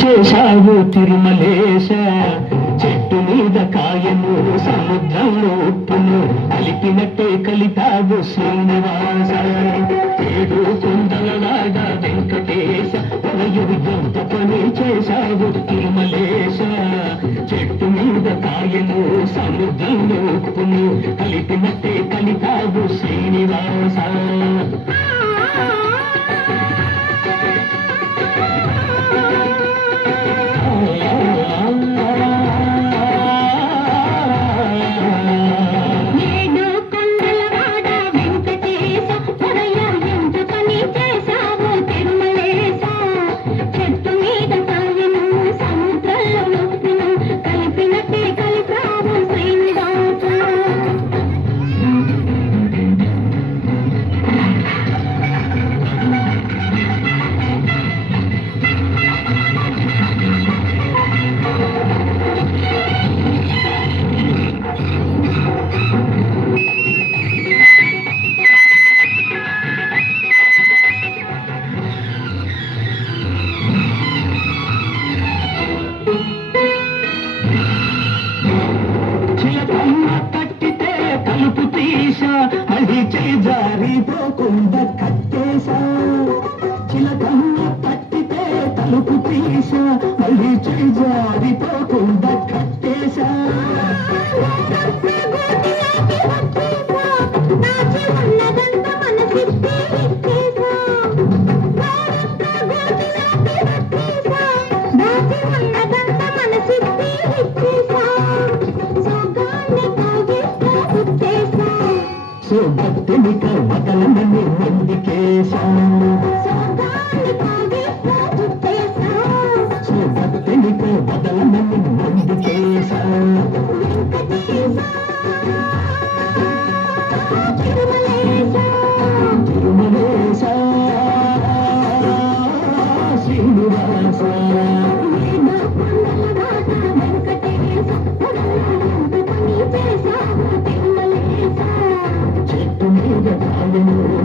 చేశావు తిరుమలేశ చెట్టు మీద కాయను సముద్రంలో ఉప్పును కలిపినట్టే కలిపావు శ్రీనివాస ఏడు కొండలలాగా వెంకటేశ ఎంత పని చేశావు తిరుమలేశ చెట్టు మీద కాయను సముద్రంలో ఉప్పును కలిపినట్టే కలిపావు శ్రీనివాస తలుపు తీసా అది జారిపోకుండా కట్టేశా చిలకమ్మ పట్టితే తలుపు తీసా మళ్ళీ జారిపోకుండా కట్టేశా భక్తిని కర్మకలమని మందికేశా భక్తిని కర్మకలమని మందికేశా తిరుమలేశ శ్రీనివాస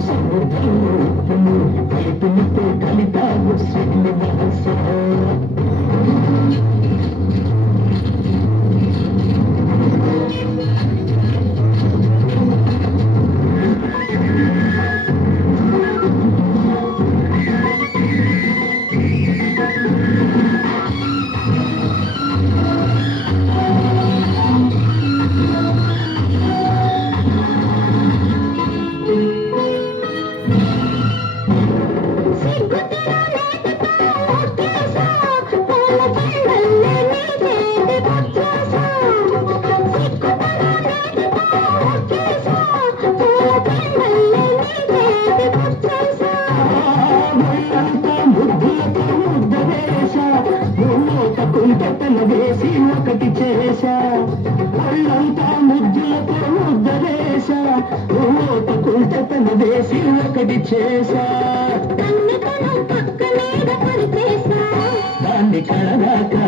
సముద్రము కలిపినట్టే కలిపావు శ్రీనివాస వేసి ఒకటి చేశా ఒళ్ళంతా ముద్దులతో ముద్దరేశా కుంటతను వేసి ఒకటి చేశా దాన్ని కడదాకా